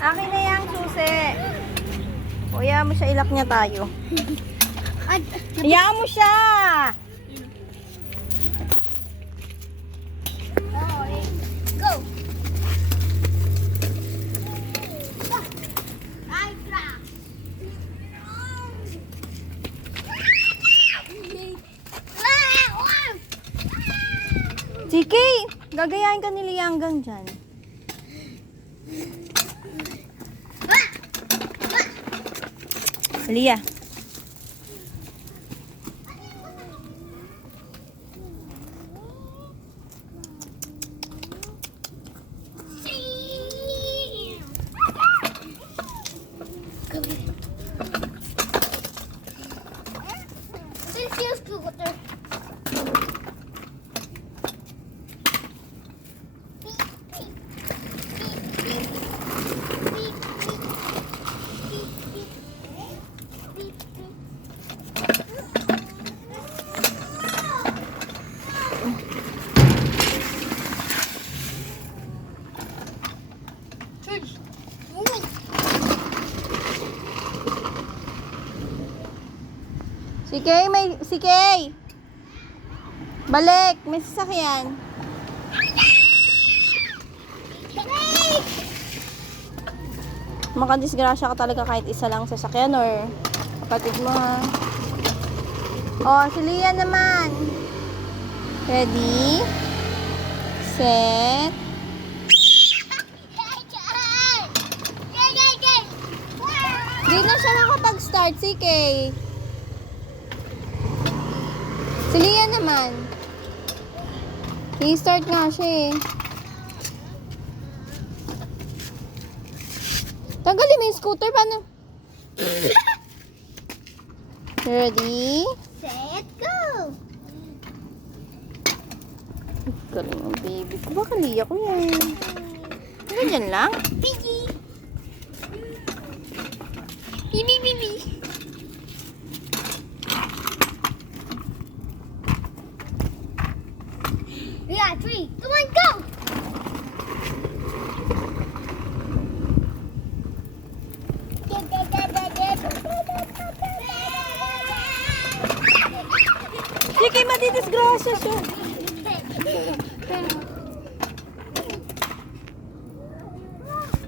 Akin na yung susi. Hayaan mo siya, ilak niya tayo. Hayaan mo siya! Go! CK! Gagayahin ka ni Lianggang dyan. Lia. CK! Balik! May sasakyan. Makadisgrasya ka talaga kahit isa lang sasakyan or kapatid mo ha. Oh, si Lia naman. Ready? Set. Di na siya nakapag-start, CK. Si Lia naman. I-start nga siya eh. Tanggalin mo yung scooter. Paano? Ready? Set, go! Galing ang baby ko. Baka Lia ko yan. Ganyan lang? Piggy! Bibi, bibi! Yeah, 3. Come on, go! Sige, madidisgrasya siya.